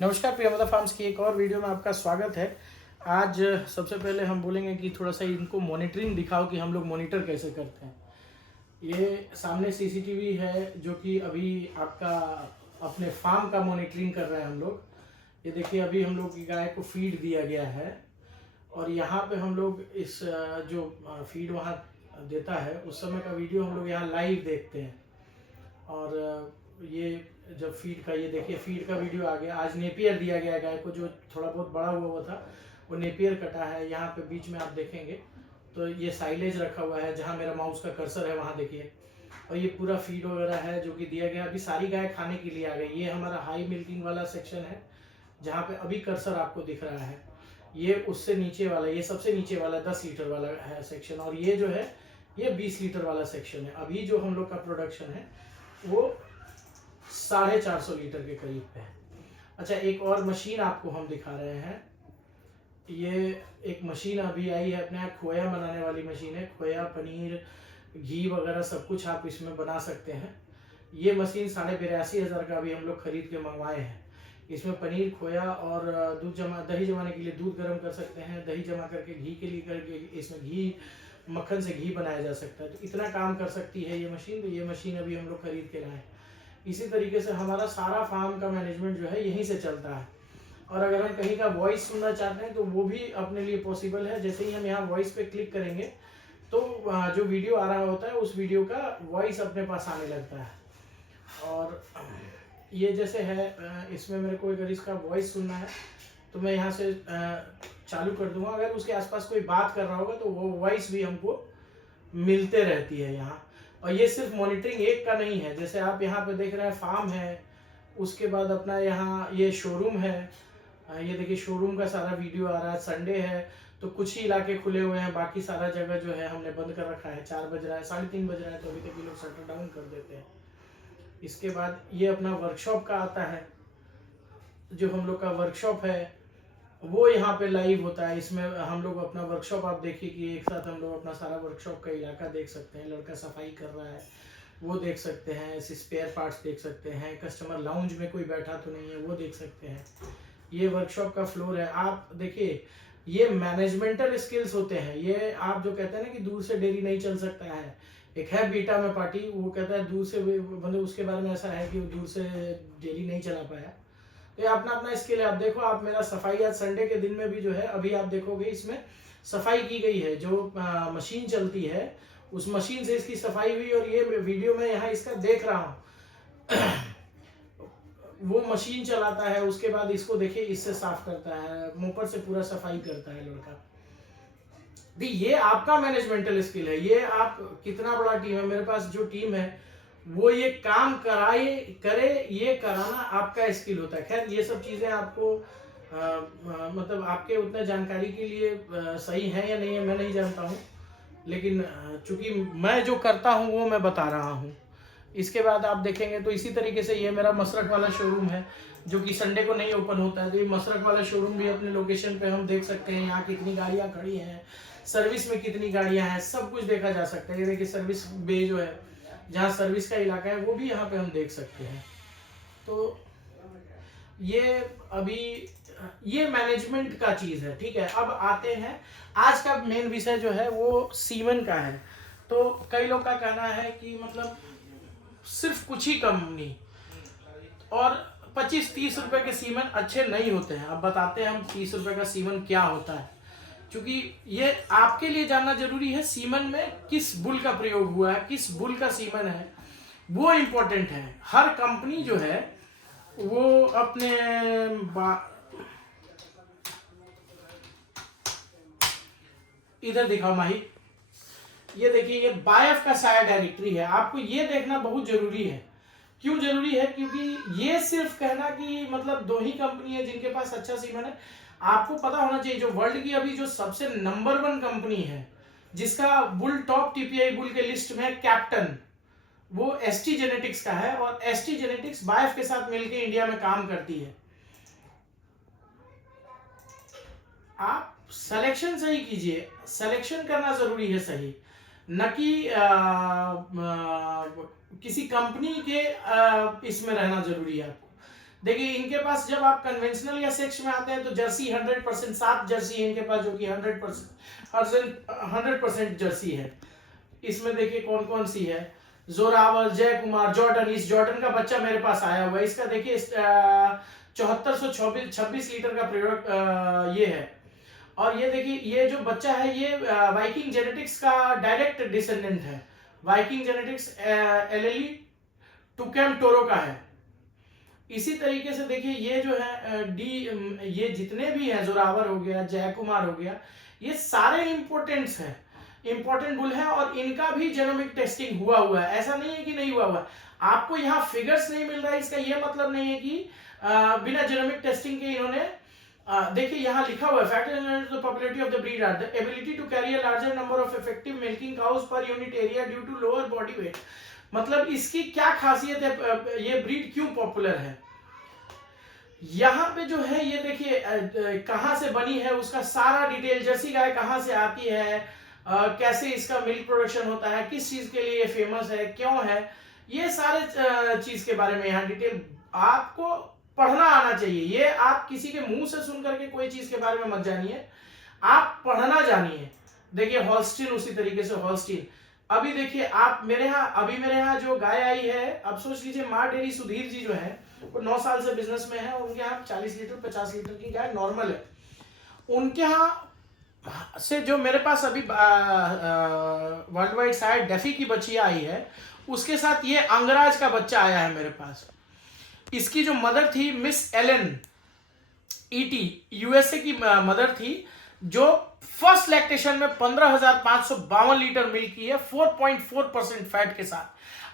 नमस्कार प्रियमदा फार्म्स की एक और वीडियो में आपका स्वागत है। आज सबसे पहले हम बोलेंगे कि थोड़ा सा इनको मॉनिटरिंग दिखाओ कि हम लोग मॉनिटर कैसे करते हैं। ये सामने सीसीटीवी है जो कि अभी आपका अपने फार्म का मॉनिटरिंग कर रहे हैं हम लोग। ये देखिए अभी हम लोग की गाय को फीड दिया गया है और यहाँ पे हम लोग इस जो फीड वहाँ देता है उस समय का वीडियो हम लोग यहाँ लाइव देखते हैं। और ये जब फीड का ये देखिए फीड का वीडियो आ गया। आज नेपियर दिया गया गाय को, जो थोड़ा बहुत बड़ा हुआ था वो नेपियर कटा है। यहाँ पे बीच में आप देखेंगे तो ये साइलेज रखा हुआ है, जहाँ मेरा माउस का कर्सर है वहाँ देखिए। और ये पूरा फीड वगैरह है जो कि दिया गया। अभी सारी गाय खाने के लिए आ गई। ये हमारा हाई मिल्किंग वाला सेक्शन है जहाँ पे अभी कर्सर आपको दिख रहा है। ये उससे नीचे वाला, ये सबसे नीचे वाला 10 लीटर वाला है सेक्शन, और ये जो है ये 20 लीटर वाला सेक्शन है। अभी जो हम लोग का प्रोडक्शन है वो 450 लीटर के करीब है। अच्छा, एक और मशीन आपको हम दिखा रहे हैं। ये एक मशीन अभी आई है अपने यहाँ, खोया बनाने वाली मशीन है। खोया, पनीर, घी वगैरह सब कुछ आप इसमें बना सकते हैं। ये मशीन 82,500 का अभी हम लोग खरीद के मंगवाए हैं। इसमें पनीर, खोया और दही जमाने के लिए दूध गर्म कर सकते हैं। दही जमा करके घी के लिए करके इसमें घी, मक्खन से घी बनाया जा सकता है। तो इतना काम कर सकती है ये मशीन। तो ये मशीन अभी हम लोग खरीद के लाए। इसी तरीके से हमारा सारा फार्म का मैनेजमेंट जो है यहीं से चलता है। और अगर हम कहीं का वॉइस सुनना चाहते हैं तो वो भी अपने लिए पॉसिबल है। जैसे ही हम यहाँ वॉइस पे क्लिक करेंगे तो जो वीडियो आ रहा होता है उस वीडियो का वॉइस अपने पास आने लगता है। और ये जैसे है, इसमें मेरे को अगर इसका वॉइस सुनना है तो मैं यहाँ से चालू कर दूंगा। अगर उसके आसपास कोई बात कर रहा होगा तो वो वॉइस भी हमको मिलते रहती है यहाँ। और ये सिर्फ मॉनिटरिंग एक का नहीं है। जैसे आप यहाँ पे देख रहे हैं फार्म है, उसके बाद अपना यहाँ ये शोरूम है। ये देखिए शोरूम का सारा वीडियो आ रहा है। संडे है तो कुछ ही इलाके खुले हुए हैं, बाकी सारा जगह जो है हमने बंद कर रखा है। 4 बज रहा है, 3:30 बज रहा है तो अभी तक ये लोग शटर डाउन कर देते हैं। इसके बाद ये अपना वर्कशॉप का आता है। जो हम लोग का वर्कशॉप है वो यहाँ पे लाइव होता है। इसमें हम लोग अपना वर्कशॉप, आप देखिए कि एक साथ हम लोग अपना सारा वर्कशॉप का इलाका देख सकते हैं। लड़का सफाई कर रहा है वो देख सकते हैं, स्पेयर पार्ट्स देख सकते हैं, कस्टमर लाउंज में कोई बैठा तो नहीं है वो देख सकते हैं। ये वर्कशॉप का फ्लोर है। आप देखिए ये मैनेजमेंटल स्किल्स होते हैं। ये आप जो कहते हैं ना कि दूर से डेयरी नहीं चल सकता है, एक है बीटा में पार्टी, वो कहता है दूर से, मतलब उसके बारे में ऐसा है कि वो दूर से डेयरी नहीं चला पाया। तो ये अपना अपना स्किल है। आप देखो, आप मेरा सफाई आज संडे के दिन में भी जो है अभी आप देखोगे इसमें सफाई की गई है। जो मशीन चलती है उस मशीन से इसकी सफाई हुई। और ये वीडियो में यहाँ इसका देख रहा हूँ वो मशीन चलाता है, उसके बाद इसको देखिए इससे साफ करता है, मोपर से पूरा सफाई करता है लड़का। ये आपका मैनेजमेंटल स्किल है। ये आप कितना बड़ा टीम है, मेरे पास जो टीम है वो ये काम कराए करे, ये कराना आपका स्किल होता है। खैर ये सब चीजें आपको मतलब आपके उतना जानकारी के लिए सही है या नहीं है मैं नहीं जानता हूँ, लेकिन चूंकि मैं जो करता हूँ वो मैं बता रहा हूँ। इसके बाद आप देखेंगे तो इसी तरीके से ये मेरा मसरख वाला शोरूम है जो कि संडे को नहीं ओपन होता है। तो ये मसरख वाला शोरूम भी अपने लोकेशन पे हम देख सकते हैं। यहाँ कितनी गाड़ियाँ खड़ी हैं, सर्विस में कितनी गाड़ियाँ हैं, सब कुछ देखा जा सकता है। ये देखिए सर्विस बे जो है, जहाँ सर्विस का इलाका है वो भी यहाँ पे हम देख सकते हैं। तो ये अभी ये मैनेजमेंट का चीज है, ठीक है। अब आते हैं, आज का मेन विषय जो है वो सीमन का है। तो कई लोग का कहना है कि मतलब सिर्फ कुछ ही कंपनी और 25-30 रुपए के सीमन अच्छे नहीं होते हैं। अब बताते हैं हम 30 रुपए का सीमन क्या होता है, क्योंकि ये आपके लिए जानना जरूरी है। सीमन में किस बुल का प्रयोग हुआ है, किस बुल का सीमन है, वो इम्पोर्टेंट है। हर कंपनी जो है वो अपने इधर दिखाओ माही, ये देखिए ये बायफ का साया डायरेक्टरी है। आपको ये देखना बहुत जरूरी है। क्यों जरूरी है? क्योंकि ये सिर्फ कहना कि मतलब 2 ही कंपनी है जिनके पास अच्छा सीमन है, आपको पता होना चाहिए जो वर्ल्ड की अभी जो सबसे नंबर 1 कंपनी है जिसका बुल टॉप टीपीआई बुल के लिस्ट में कैप्टन, वो एसटी जेनेटिक्स का है। और एसटी जेनेटिक्स बायफ के साथ मिलकर इंडिया में काम करती है। आप सिलेक्शन सही कीजिए, सिलेक्शन करना जरूरी है सही, न कि किसी कंपनी के इसमें रहना जरूरी है आपको। देखिए इनके पास जब आप कन्वेंशनल या सेक्स में आते हैं तो जर्सी 100%, 7 जर्सी है इनके पास जो कि 100% जर्सी है। इसमें देखिए कौन कौन सी है, जोरावर, जय कुमार, जॉर्डन। इस जॉर्डन का बच्चा मेरे पास आया हुआ है, इसका देखिए 7426 लीटर का प्रयोग ये है। और ये देखिए ये जो बच्चा है ये वाइकिंग जेनेटिक्स का डायरेक्ट डिसेंडेंट है। वाइकिंग जेनेटिक्स एलएलई टुकेम टोरो का है। इसी तरीके से देखिए ये जो है ये जितने भी हैं, जोरावर हो गया, जय कुमार हो गया, ये सारे इंपोर्टेंट्स हैं, इंपॉर्टेंट बुल है और इनका भी जेनोमिक टेस्टिंग हुआ हुआ है। ऐसा नहीं है कि नहीं हुआ हुआ है। आपको यहाँ फिगर्स नहीं मिल रहा है, इसका ये मतलब नहीं है कि बिना जेनोमिक टेस्टिंग के इन्होंने देखिए यहाँ लिखा हुआ है factor the popularity of the breed are the ability to carry a larger number of effective milking cows per unit area due to lower body weight. मतलब इसकी क्या खासियत है, ये ब्रीड क्यों पॉपुलर है। यहाँ पे जो है ये देखिए कहाँ से बनी है उसका सारा डिटेल, जर्सी गाय कहाँ से आती है, कैसे इसका मिल्क प्रोडक्शन होता है, किस चीज के लिए फेमस है, क्यों है, ये सारे चीज के बारे में यहाँ डिटेल आपको पढ़ना आना चाहिए। ये आप किसी के मुंह से सुन करके कोई चीज के बारे में मत जानिए, आप पढ़ना जानिए। देखिए हॉल्स्टीन उसी तरीके से हॉल्स्टीन। अभी देखिए आप मेरे यहाँ जो गाय आई है, अब सोच लीजिए माँ डेयरी सुधीर जी जो है वो 9 साल से बिजनेस में है, उनके यहाँ 40 लीटर 50 लीटर की गाय नॉर्मल है। उनके यहाँ से जो मेरे पास अभी वर्ल्ड वाइड साइड डेफी की बच्चियां आई है, उसके साथ ये अंगराज का बच्चा आया है मेरे पास। इसकी जो मदर थी मिस एलन ईटी, यूएसए की मदर थी, जो फर्स्ट लैक्टेशन में 15,552 लीटर मिल्क की है 4.4% फैट के साथ।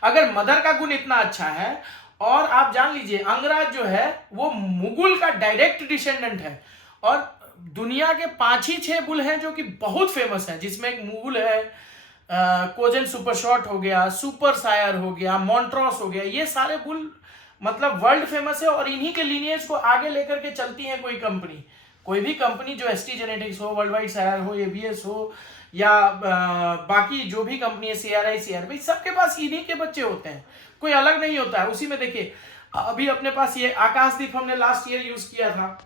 अगर मदर का गुण इतना अच्छा है, और आप जान लीजिए अंगराज जो है वो मुगल का डायरेक्ट डिसेंडेंट है, और दुनिया के 5 ही 6 बुल हैं जो कि बहुत फेमस हैं, जिसमें एक मुगल है, कोजन सुपर शॉट हो गया, सुपर सायर हो गया, मॉन्ट्रॉस हो गया, ये सारे बुल मतलब वर्ल्ड फेमस है। और इन्हीं के लीनियज को आगे लेकर के चलती है कोई भी कंपनी जो एसटी जेनेटिक्स हो, वर्ल्ड वाइड सायर हो, एबीएस हो, या बाकी जो भी कंपनी है, सीआरआई, सीआरबी, सबके पास इन्हीं के बच्चे होते हैं, कोई अलग नहीं होता है। उसी में देखिए अभी अपने पास ये आकाशदीप हमने लास्ट ईयर यूज किया था,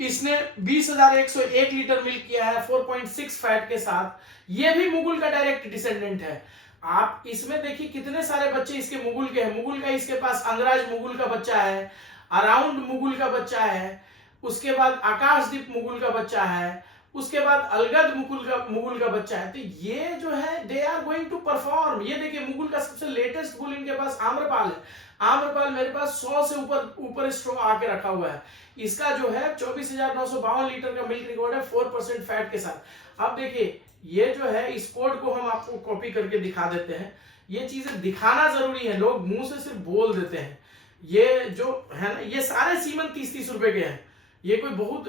इसने 20,101 लीटर मिल्क किया है 4.6 फैट के साथ। ये भी मुगल का डायरेक्ट डिसेंडेंट है। आप इसमें देखिए कितने सारे बच्चे इसके मुगल के हैं। मुगल का इसके पास अंगराज मुगल का बच्चा है, अराउंड मुगल का बच्चा है, उसके बाद आकाशदीप मुगल का बच्चा है, उसके बाद अलगद मुगल का बच्चा है। तो ये जो है they are going to perform. ये देखिए मुगल का सबसे लेटेस्ट बुल इनके पास आम्रपाल है। आम्रपाल मेरे पास 100 से ऊपर स्ट्रो आके रखा हुआ है। इसका जो है 24,952 लीटर का मिल्क रिकॉर्ड है 4% फैट के साथ। अब देखिए ये जो है इस कोड को हम आपको कॉपी करके दिखा देते हैं। ये चीजें दिखाना जरूरी है, लोग मुंह से सिर्फ बोल देते हैं। ये जो है ना, ये सारे सीमन 30-30 रुपए के हैं। ये कोई बहुत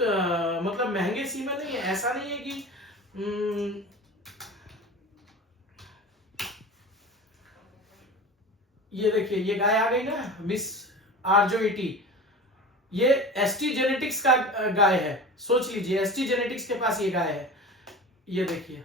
मतलब महंगे सीमन नहीं है। ऐसा नहीं है कि ये देखिए ये गाय आ गई ना, मिस आरजोईटी, ये एसटी जेनेटिक्स का गाय है। सोच लीजिए एसटी जेनेटिक्स के पास ये गाय है। ये देखिए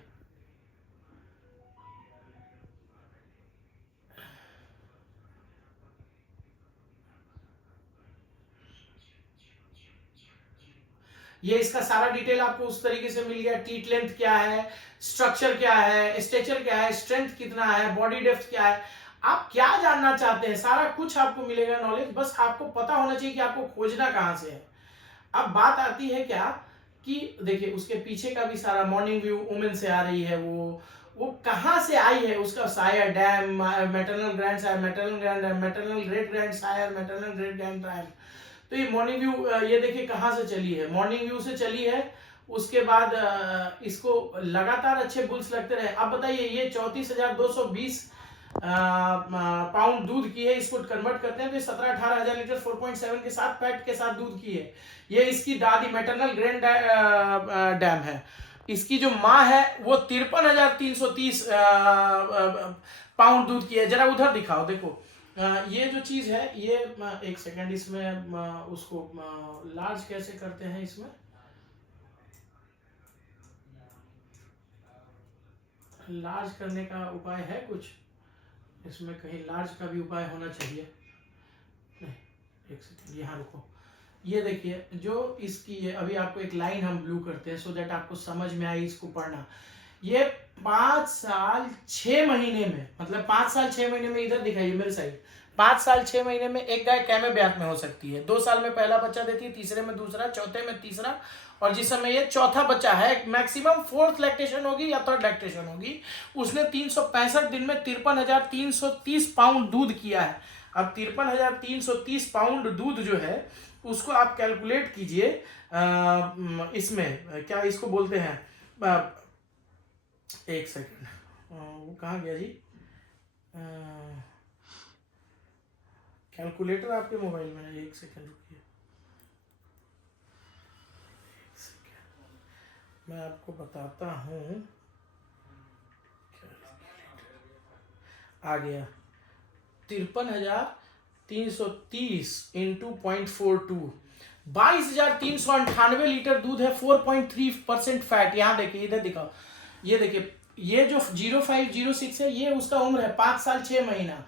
ये इसका सारा डिटेल आपको उस तरीके से मिल गया। टीट लेंथ क्या है, स्ट्रक्चर क्या है, स्ट्रेचर क्या है, स्ट्रेंथ कितना है, बॉडी डेप्थ क्या है, आप क्या जानना चाहते हैं, सारा कुछ आपको मिलेगा नॉलेज। बस आपको पता होना चाहिए कि आपको खोजना कहां से है। अब बात आती है क्या कि देखिए उसके पीछे का भी सारा मॉर्निंग व्यू वुमेन से आ रही है, वो कहां से आई है, उसका sire dam, maternal grand sire, maternal great grand sire, maternal great grand sire. तो ये मॉर्निंग व्यू ये देखिए कहां से चली है, मॉर्निंग व्यू से चली है। उसके बाद इसको लगातार अच्छे बुल्स लगते रहे। अब बताइए ये 34,220 पाउंड दूध की है, इसको कन्वर्ट करते हैं तो 17-18 हजार लीटर 4.7 के साथ फैट के साथ दूध की है। ये इसकी दादी मैटरनल ग्रैंड डैम है। इसकी जो माँ है वो 53,330 पाउंड दूध की है। जरा उधर दिखाओ, देखो ये जो चीज है ये एक सेकंड, इसमें उसको लार्ज कैसे करते हैं। इसमें लार्ज करने का उपाय है कुछ, इसमें कहीं लार्ज का भी उपाय होना चाहिए। नहीं, एक सेकंड यहाँ रुको। ये देखिए जो इसकी है, अभी आपको एक लाइन हम ब्लू करते हैं सो दैट आपको समझ में आए इसको पढ़ना। ये 5 साल 6 महीने में, मतलब 5 साल 6 महीने में, इधर दिखाइए मेरे साइड, 5 साल 6 महीने में एक गाय कैमे ब्यात में हो सकती है। 2 साल में पहला बच्चा देती है, तीसरे में दूसरा, चौथे में तीसरा, और जिस समय ये चौथा बच्चा है, मैक्सिमम 4th लैक्टेशन होगी या 3rd लैक्टेशन होगी। उसने 365 दिन में 53,330 पाउंड दूध किया है। अब 53,330 पाउंड दूध जो है उसको आप कैलकुलेट कीजिए, इसमें क्या इसको बोलते हैं, एक सेकेंड, वो कहाँ गया जी, कैलकुलेटर आपके मोबाइल में है, एक सेकेंड रुकिए, मैं आपको बताता हूँ। आ गया 53,330 इंटू 0.42, 22,398 लीटर दूध है, 4.3% फैट। यहाँ देखिए, इधर दिखाओ, ये देखिए, ये जो 0506 है ये उसका उम्र है 5 साल 6 महीना,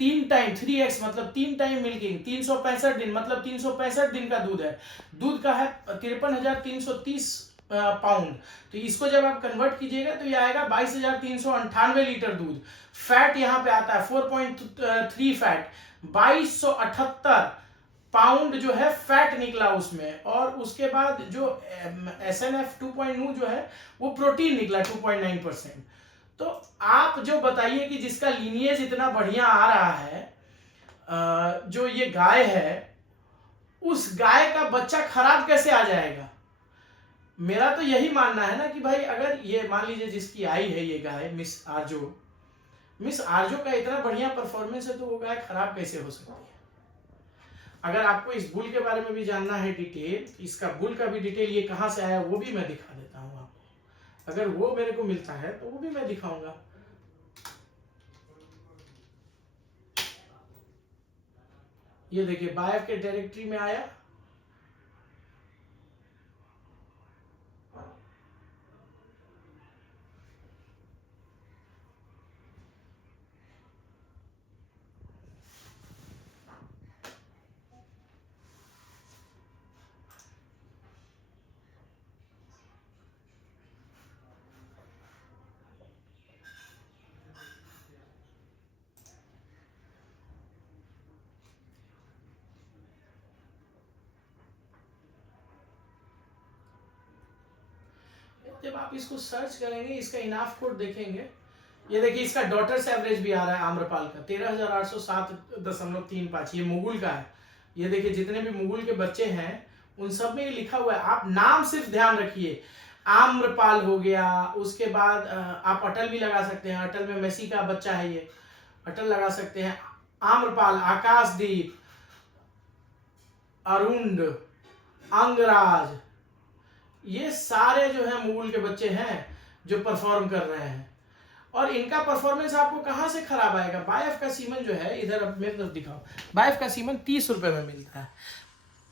3 टाइम 3x मतलब 3 टाइम मिल्किंग, 365 दिन मतलब 365 दिन का दूध है। दूध का है 53,330 पाउंड। तो इसको जब आप कन्वर्ट कीजिएगा तो ये आएगा 22,398 लीटर दूध। फैट यहाँ पे आता है 4.3 फैट, 2278 पाउंड जो है फैट निकला उसमें। और उसके बाद जो SNF 2.0 जो है वो प्रोटीन निकला 2.9%। तो आप जो बताइए कि जिसका लीनिएज इतना बढ़िया आ रहा है, जो ये गाय है, उस गाय का बच्चा खराब कैसे आ जाएगा? मेरा तो यही मानना है ना कि भाई अगर ये मान लीजिए जिसकी आई है ये गाय मिस आरजो का इतना बढ़िया परफॉर्मेंस है, तो वो गाय खराब कैसे हो सकती है? अगर आपको इस बुल के बारे में भी जानना है डिटेल, इसका बुल का भी डिटेल, ये कहाँ से आया वो भी मैं दिखा देता हूँ आपको। अगर वो मेरे को मिलता है तो वो भी मैं दिखाऊंगा। ये देखिए बायफ के डायरेक्टरी में आया, जब आप इसको सर्च करेंगे, इसका इनाफ कोड देखेंगे, ये देखिए इसका डॉटर्स एवरेज भी आ रहा है आम्रपाल का 13,807.35, ये मुगुल का है। ये देखिए जितने भी मुगुल के बच्चे हैं उन सब में ये लिखा हुआ है। आप नाम सिर्फ ध्यान रखिए, आम्रपाल हो गया, उसके बाद आप अटल भी लगा सकते हैं, अटल में मेसी का बच्चा है ये, अटल लगा सकते हैं। आम्रपाल, आकाशदीप, अरुण, अंगराज, ये सारे जो है मुगल के बच्चे हैं जो परफॉर्म कर रहे हैं। और इनका परफॉर्मेंस आपको कहां से खराब आएगा? बायफ का सीमन जो है, इधर अब मेरे तरफ दिखाओ, बायफ का सीमन 30 रुपए में मिलता है।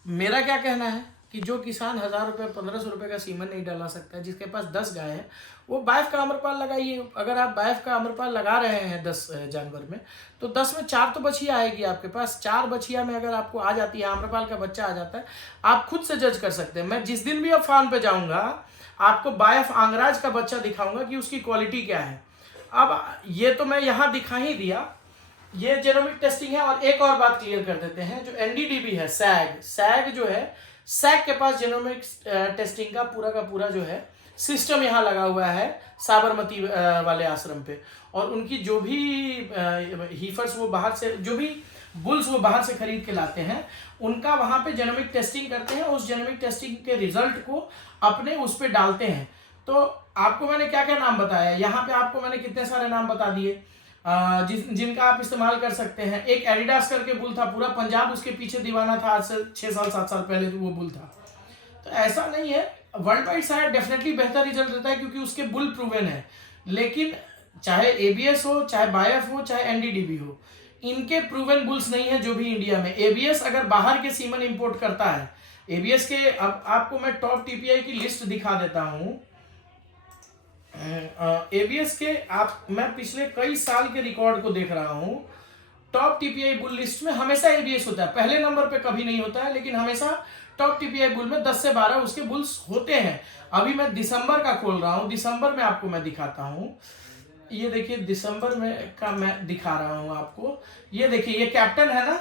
मेरा क्या कहना है कि जो किसान 1,000 रुपये 1,500 रुपये का सीमन नहीं डाला सकता है, जिसके पास 10 गाय है, वो बायफ का अमरपाल लगाइए। अगर आप बायफ का अमरपाल लगा रहे हैं 10 जानवर में, तो 10 में 4 तो बछिया आएगी आपके पास। 4 बछिया में अगर आपको आ जाती है, अमरपाल का बच्चा आ जाता है, आप खुद से जज कर सकते हैं। मैं जिस दिन भी अब फार्म पे जाऊंगा आपको बायफ आंगराज का बच्चा दिखाऊंगा कि उसकी क्वालिटी क्या है। अब ये तो मैं यहाँ दिखा ही दिया, ये जेनोमिक टेस्टिंग है। और एक और बात क्लियर कर देते हैं, जो NDDB है, सैग जो है, सैग के पास जेनोमिक टेस्टिंग का पूरा जो है सिस्टम यहाँ लगा हुआ है साबरमती वाले आश्रम पे। और उनकी जो भी हीफर्स वो बाहर से, जो भी बुल्स वो बाहर से खरीद के लाते हैं, उनका वहाँ पे जेनोमिक टेस्टिंग करते हैं। उस जेनोमिक टेस्टिंग के रिजल्ट को अपने उस पर डालते हैं। तो आपको मैंने क्या क्या नाम बताया, यहाँ पे आपको मैंने कितने सारे नाम बता दिए जिनका आप इस्तेमाल कर सकते हैं। एक एडिडास करके बुल था, पूरा पंजाब उसके पीछे दीवाना था, आज से 6 साल 7 साल पहले वो बुल था। तो ऐसा नहीं है, वर्ल्ड वाइड शायद डेफिनेटली बेहतर रिजल्ट देता है क्योंकि उसके बुल प्रूवन है। लेकिन चाहे ABS हो, चाहे बायफ हो, चाहे NDDB हो, इनके प्रूवन बुल्स नहीं है जो भी इंडिया में। ABS अगर बाहर के सीमन इंपोर्ट करता है, ABS के, अब आपको मैं टॉप TPI की लिस्ट दिखा देता हूँ। ABS के मैं पिछले कई साल के रिकॉर्ड को देख रहा हूँ। टॉप TPI बुल लिस्ट में हमेशा ABS होता है, पहले नंबर पे कभी नहीं होता है, लेकिन हमेशा टॉप टीपीआई बुल में 10 से 12 उसके बुल्स होते हैं। अभी मैं दिसंबर का खोल रहा हूँ, दिसंबर में आपको मैं दिखाता हूँ। ये देखिए दिसंबर में का मैं दिखा रहा हूँ आपको। ये देखिए ये कैप्टन है ना,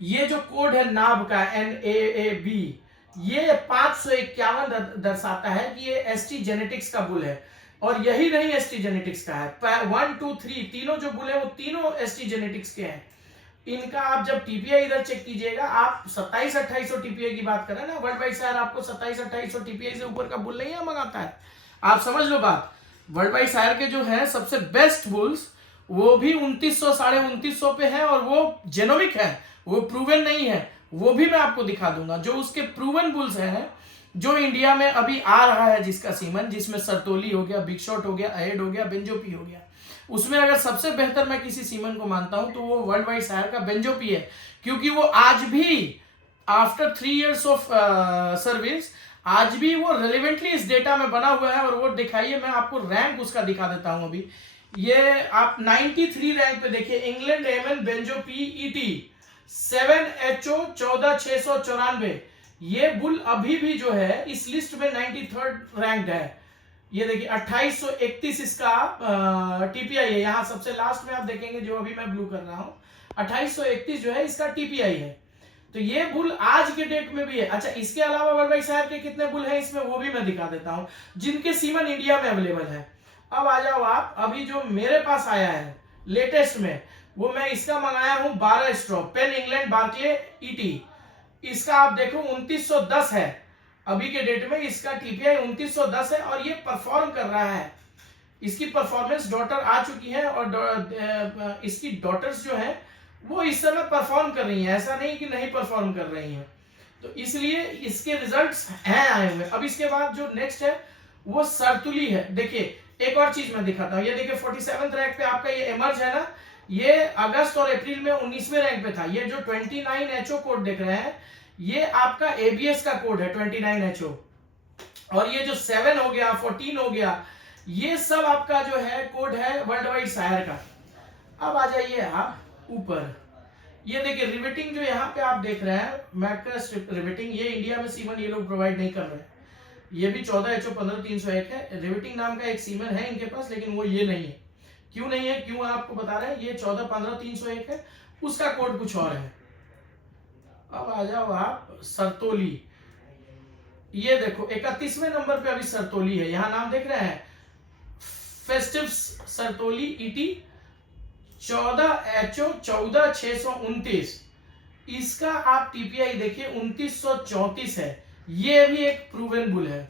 ये जो कोड है नाब का NAAB, ये 551 दर्शाता है कि ये ST जेनेटिक्स का बुल है। और यही नहीं ST जेनेटिक्स का है, 1 2 3 तीनों जो बुल है वो तीनों ST जेनेटिक्स के हैं। इनका आप जब टीपीआई इधर चेक कीजिएगा, आप 27-2800 टीपीआई की बात करें ना, वर्ल्ड वाइड शायर आपको 27-2800 टीपीआई से ऊपर का बुल नहीं है मंगाता है। आप समझ लो बात। वर्ल्ड वाइड शायर के जो है सबसे बेस्ट बुल्स वो भी 2900 2950 पे है, और वो जेनोमिक है, वो प्रूवन नहीं है। वो भी मैं आपको दिखा दूंगा जो उसके प्रूवन बुल्स हैं, जो इंडिया में अभी आ रहा है जिसका सीमन, जिसमें सरतोली हो गया, बिग शॉट हो गया, अहेड हो गया, बेंजोपी हो गया। उसमें अगर सबसे बेहतर मैं किसी सीमन को मानता हूं तो वो वर्ल्ड वाइड शायर का बेंजोपी है, क्योंकि वो आज भी आफ्टर 3 years ऑफ सर्विस आज भी वो रेलिवेंटली इस डेटा में बना हुआ है। और वो दिखाइए, मैं आपको रैंक उसका दिखा देता हूं। अभी ये आप 93 रैंक पे देखिए, इंग्लैंड एमएन बेंजोपी ET 7HO 14694। ये बुल अभी भी जो है इस लिस्ट में 93rd रैंक है। ये देखिए 2831 इसका टीपीआई है। यहाँ सबसे लास्ट में आप देखेंगे जो अभी मैं ब्लू कर रहा हूँ, 2831 जो है इसका टीपीआई है। तो ये बुल आज के डेट में भी है। अच्छा, इसके अलावा वर्ल्ड वाइड शायर के कितने बुल हैं इसमें, वो भी मैं दिखा देता हूँ, जिनके सीमन इंडिया में अवेलेबल है। अब आ जाओ आप, अभी जो मेरे पास आया है लेटेस्ट में, वो मैं इसका मंगाया हूँ 12 straw pen England Barclay ET। इसका आप देखो 2910 है अभी के डेट में, इसका टीपीआई 2910 है, और ये परफॉर्म कर रहा है। इसकी परफॉर्मेंस डॉटर आ चुकी है, और इसकी डॉटर्स जो है वो इस समय परफॉर्म कर रही हैं, ऐसा नहीं कि नहीं परफॉर्म कर रही हैं। तो इसलिए इसके रिजल्ट्स हैं आए हुए। अब इसके बाद जो नेक्स्ट है वो सरतुली है। देखिए एक और चीज मैं दिखाता हूँ, ये देखिए 47 रैंक पे आपका ये एमर्ज है ना, ये अगस्त और अप्रैल में 19वें रैंक पे था। ये जो 29HO कोड देख रहे हैं, ये आपका ABS का कोड है 29HO। और ये जो 7 हो गया, 14 हो गया, ये सब आपका जो है कोड है वर्ल्ड वाइड शायर का। अब आ जाइए आप ऊपर, ये देखिए रिवेटिंग जो यहाँ पे आप देख रहे हैं, मैक्रस रिवेटिंग, ये इंडिया में सीमन ये लोग प्रोवाइड नहीं कर रहे हैं। ये भी 14HO 15301 है। रिवेटिंग नाम का एक सीमन है इनके पास, लेकिन वो ये नहीं है। क्यों नहीं है, क्यों आपको बता रहे हैं, ये 14-15-301 है, उसका कोड कुछ और है। अब आ जाओ आप सरतोली, ये देखो 31वें नंबर पे अभी सरतोली है। यहां नाम देख रहे हैं, फेस्टिव सरतोली ET 14HO 14629। इसका आप टीपीआई देखिए 2934 है। ये भी एक प्रूवन बुल है।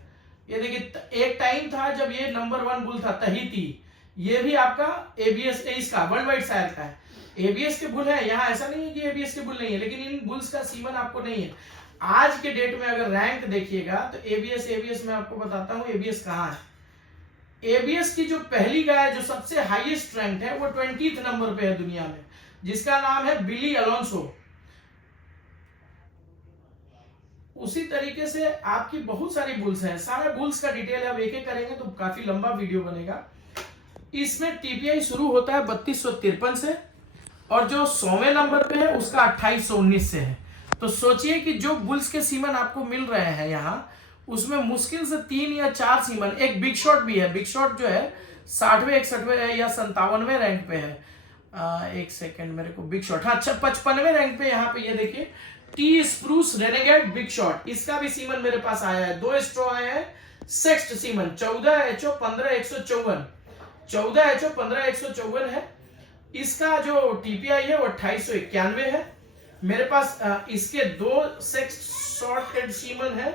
ये देखिए एक टाइम था जब ये नंबर 1 बुल था तहीती, ये भी आपका ABS इसका वर्ल्ड वाइड शायर का है। ABS के बुल है, यहाँ ऐसा नहीं है कि ABS के बुल नहीं है, लेकिन इन बुल्स का सीमन आपको नहीं है। आज के डेट में अगर रैंक देखिएगा तो ABS मैं आपको बताता हूँ ABS कहाँ है। ABS की जो पहली गाय जो सबसे हाईएस्ट रैंक है वो 20th नंबर पे है दुनिया में, जिसका नाम है बिली अलोंसो। उसी तरीके से आपकी बहुत सारी बुल्स हैं, सारे बुल्स का डिटेल अब एक एक करेंगे तो काफी लंबा वीडियो बनेगा। इसमें टीपीआई शुरू होता है 3253 से, और जो 100वें नंबर पे है उसका 2819 से है। तो सोचिए कि जो बुल्स के सीमन आपको मिल रहे हैं यहाँ, उसमें मुश्किल से 3 या 4 सीमन, एक बिग शॉट भी है। बिग शॉट जो है 60वें 61वें या 57वें रैंक पे है। एक सेकेंड, मेरे को बिग शॉट, हाँ 55वें रैंक पे यहाँ पे ये देखिए T spruce renegade big shot, इसका भी सीमन मेरे पास आया है। 2 स्ट्रॉ आए हैं, सेक्स्ट सीमन 14HO 15154, 14HO 15154 है। इसका जो टीपीआई है वो 2891 है। मेरे पास इसके 2 सेक्स शॉर्टेड सीमन है।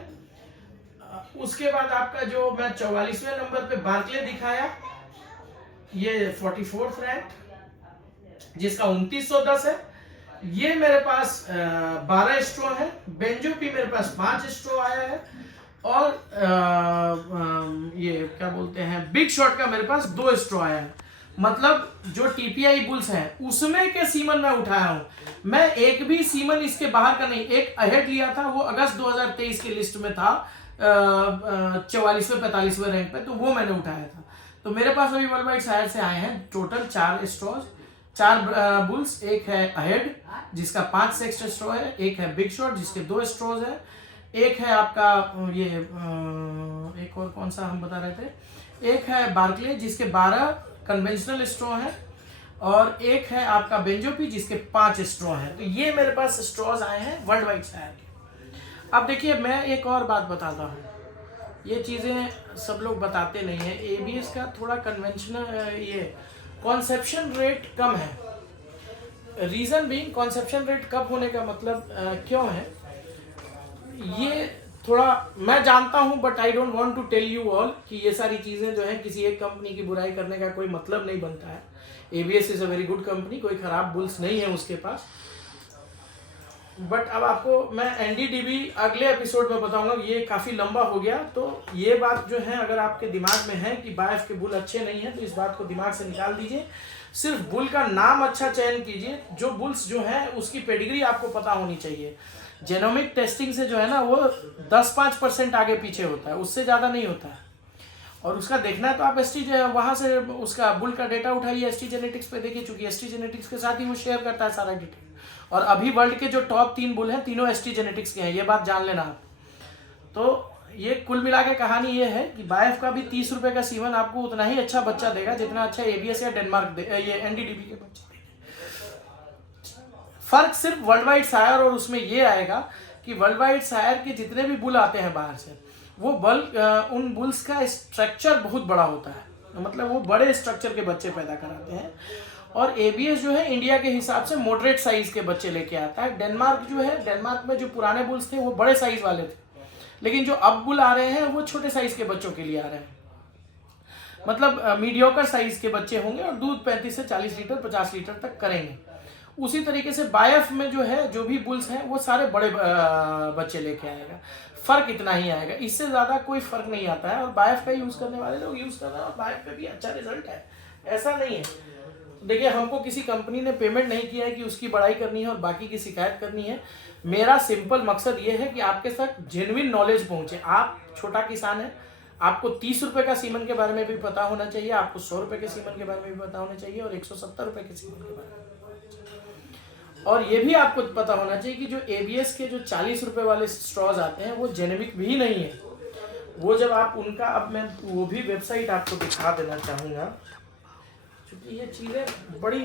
उसके बाद आपका जो मैं 44वें नंबर पे बार्कले दिखाया, ये 44th रैंक जिसका 2910 है। ये मेरे पास 12 स्ट्रॉ है। बेंजोपी मेरे पास 5 स्ट्रॉ आया है, और ये क्या बोलते हैं बिग शॉट का मेरे पास 2 स्ट्रॉ आया है। मतलब जो टीपीआई बुल्स हैं उसमें के सीमन मैं उठाया हूं। मैं एक भी सीमन इसके बाहर का नहीं, एक अहेड लिया था, वो अगस्त 2023 की लिस्ट में था 44वें 45वें रैंक पे, तो वो मैंने उठाया था। तो मेरे पास अभी वर्ल्ड वाइड शायर से आए हैं टोटल 4 स्ट्रॉज, 4 बुल्स। एक है अहेड जिसका 5 सेक्स्ट स्ट्रॉ है, एक है बिग शॉट जिसके 2 स्ट्रॉज है, एक है आपका ये एक और कौन सा हम बता रहे थे, एक है बार्कले जिसके 12 कन्वेंशनल स्ट्रॉ हैं, और एक है आपका बेंजोपी जिसके 5 स्ट्रॉ हैं। तो ये मेरे पास स्ट्रॉज आए हैं वर्ल्ड वाइड सायर के। अब देखिए मैं एक और बात बताता हूँ, ये चीज़ें सब लोग बताते नहीं हैं। एबीएस का थोड़ा कन्वेंशनल ये कॉन्सेप्शन रेट कम है। रीज़न बीइंग कॉन्सेप्शन रेट कम होने का मतलब क्यों है, ये थोड़ा मैं जानता हूं, but I don't want to tell you all कि ये सारी चीज़ें जो है किसी एक कंपनी की बुराई करने का कोई मतलब नहीं बनता है। ABS is a very good company, कोई ख़राब बुल्स नहीं है उसके पास। बट अब आपको मैं एनडीडीबी अगले एपिसोड में बताऊंगा, ये काफ़ी लंबा हो गया। तो ये बात जो है अगर आपके दिमाग में है कि बायफ के बुल अच्छे नहीं हैं, तो इस बात को दिमाग से निकाल दीजिए। सिर्फ बुल का नाम अच्छा चयन कीजिए, जो बुल्स जो हैं उसकी पेडिग्री आपको पता होनी चाहिए। जेनोमिक टेस्टिंग से जो है ना वो 10-5% आगे पीछे होता है, उससे ज़्यादा नहीं होता है। और उसका देखना है तो आप एसटी वहाँ से उसका बुल का डेटा उठाइए, एसटी जेनेटिक्स पे देखिए, चूंकि एसटी जेनेटिक्स के साथ ही वो शेयर करता है सारा डिटेल। और अभी वर्ल्ड के जो टॉप 3 बुल हैं तीनों एसटी जेनेटिक्स के हैं, ये बात जान लेना आप। तो ये कुल मिला के कहानी ये है कि बायफ का भी 30 रुपये का सीमन आपको उतना ही अच्छा बच्चा देगा जितना अच्छा एबीएस या डेनमार्क ये एनडीडीबी के बच्चे। फर्क सिर्फ वर्ल्ड वाइड सायर और उसमें ये आएगा कि वर्ल्ड वाइड सायर के जितने भी बुल आते हैं बाहर से, वो उन बुल्स का स्ट्रक्चर बहुत बड़ा होता है, मतलब वो बड़े स्ट्रक्चर के बच्चे पैदा कराते हैं। और एबीएस जो है इंडिया के हिसाब से मॉडरेट साइज के बच्चे लेके आता है। डेनमार्क जो है, डेनमार्क में जो पुराने बुल्स थे वो बड़े साइज वाले थे, लेकिन जो अब बुल आ रहे हैं वो छोटे साइज के बच्चों के लिए आ रहे हैं, मतलब मीडियोकर साइज के बच्चे होंगे और दूध 35 से 40 लीटर 50 लीटर तक करेंगे। उसी तरीके से बायफ में जो है जो भी बुल्स हैं वो सारे बड़े बच्चे लेके आएगा। फर्क इतना ही आएगा, इससे ज़्यादा कोई फर्क नहीं आता है। और बायफ का यूज़ करने वाले लोग यूज़ कर रहे हैं और बायफ पे भी अच्छा रिजल्ट है, ऐसा नहीं है। देखिए हमको किसी कंपनी ने पेमेंट नहीं किया है कि उसकी बड़ाई करनी है और बाकी की शिकायत करनी है। मेरा सिंपल मकसद ये है कि आपके साथ जेन्युइन नॉलेज पहुंचे। आप छोटा किसान है, आपको 30 रुपये का सीमन के बारे में भी पता होना चाहिए, आपको 100 रुपये के सीमन के बारे में भी पता होना चाहिए, और 170 रुपये के सीमन के बारे में। और ये भी आपको पता होना चाहिए कि जो एबीएस के जो 40 रुपये वाले स्ट्रॉज आते हैं वो जेनेमिक भी नहीं है। वो जब आप उनका, अब मैं वो भी वेबसाइट आपको दिखा देना चाहूँगा, क्योंकि ये चीज़ें बड़ी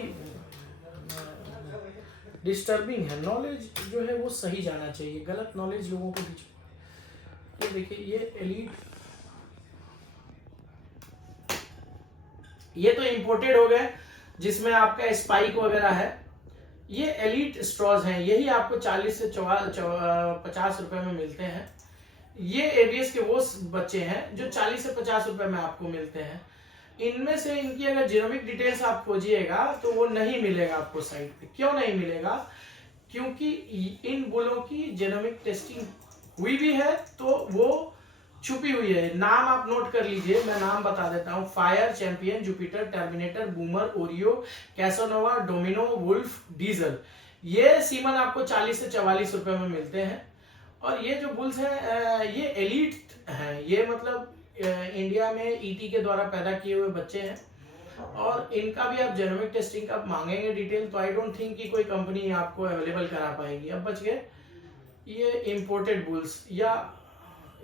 डिस्टर्बिंग है। नॉलेज जो है वो सही जाना चाहिए, गलत नॉलेज लोगों के बीच में। ये देखिए ये एलीट, ये तो इंपोर्टेड हो गए जिसमें आपका स्पाइक वगैरह है। ये एलीट स्ट्रॉज हैं, यही आपको 40 से 50 रुपए में मिलते हैं। ये एबीएस के वो बच्चे हैं जो 40 से 50 रुपए में आपको मिलते हैं। इनमें से इनकी अगर जीनोमिक डिटेल्स आप खोजिएगा तो वो नहीं मिलेगा आपको साइट पे। क्यों नहीं मिलेगा? क्योंकि इन बुलों की जीनोमिक टेस्टिंग हुई भी है तो वो छुपी हुई है। नाम आप नोट कर लीजिए, मैं नाम बता देता हूँ। Fire, champion, Jupiter, Terminator, boomer, Oreo, Casanova, domino, wolf, diesel. ये सीमन आपको 40 से 44 रुपए में मिलते हैं। और ये जो बुल्स हैं ये एलीट हैं, ये मतलब इंडिया में ईटी के द्वारा पैदा किए हुए बच्चे हैं। और इनका भी आप जेनोमिक टेस्टिंग का मांगेंगे डिटेल तो आई डोंट थिंक कि कोई कंपनी आपको अवेलेबल करा पाएगी। अब बच गए ये इम्पोर्टेड बुल्स, या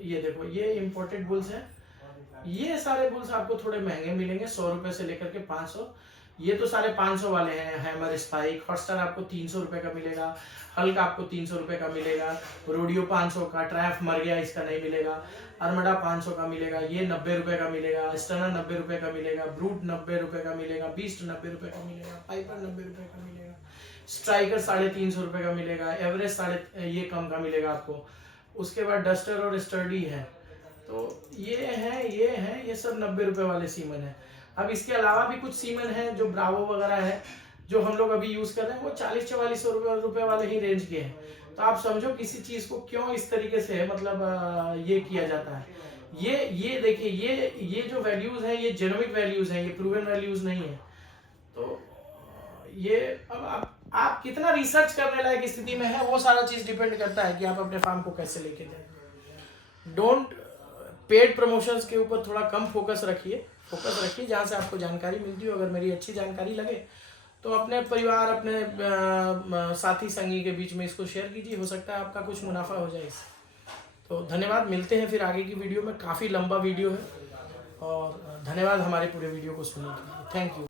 ये देखो ये इम्पोर्टेड बुल्स हैं। ये सारे बुल्स आपको थोड़े महंगे मिलेंगे, 100 रुपए से लेकर के 500। ये तो सारे 500 वाले हैं। हैमर, स्पाइक, हॉटस्टार आपको 300 रुपए का मिलेगा, हल्क आपको 300 रुपए का मिलेगा, रोडियो 500 का, ट्रैफ मर गया इसका नहीं मिलेगा, अरमडा 500 का मिलेगा, ये 90 रुपए का मिलेगा, स्टनर 90 रुपए का मिलेगा, ब्रूट 90 रुपए का मिलेगा, बीस्ट 90 रुपए का मिलेगा, पाइपर 90 रुपए का मिलेगा, स्ट्राइकर 350 रुपए का मिलेगा, एवरेस्ट ये कम का मिलेगा आपको। उसके बाद डस्टर और स्टर्डी है। तो ये सब 90 रुपए वाले सीमन है। अब इसके अलावा भी कुछ सीमन है जो ब्रावो वगैरह है जो हम लोग अभी यूज कर रहे हैं, वो 40-44 रुपए वाले ही रेंज के हैं। तो आप समझो किसी चीज को क्यों इस तरीके से मतलब ये किया जाता है। ये देखिए ये जो वैल्यूज है ये जेनोमिक वैल्यूज है, ये प्रूवन वैल्यूज नहीं है। तो ये अब आप कितना रिसर्च करने लायक स्थिति में है वो सारा चीज डिपेंड करता है कि आप अपने फार्म को कैसे लेके जाए। डोंट पेड प्रमोशंस के ऊपर थोड़ा कम फोकस रखिए जहाँ से आपको जानकारी मिलती हो। अगर मेरी अच्छी जानकारी लगे तो अपने परिवार, अपने साथी संगी के बीच में इसको शेयर कीजिए, हो सकता है आपका कुछ मुनाफा हो जाए इससे। तो धन्यवाद, मिलते हैं फिर आगे की वीडियो में। काफ़ी लंबा वीडियो है और धन्यवाद हमारे पूरे वीडियो को सुनने के लिए। Thank you.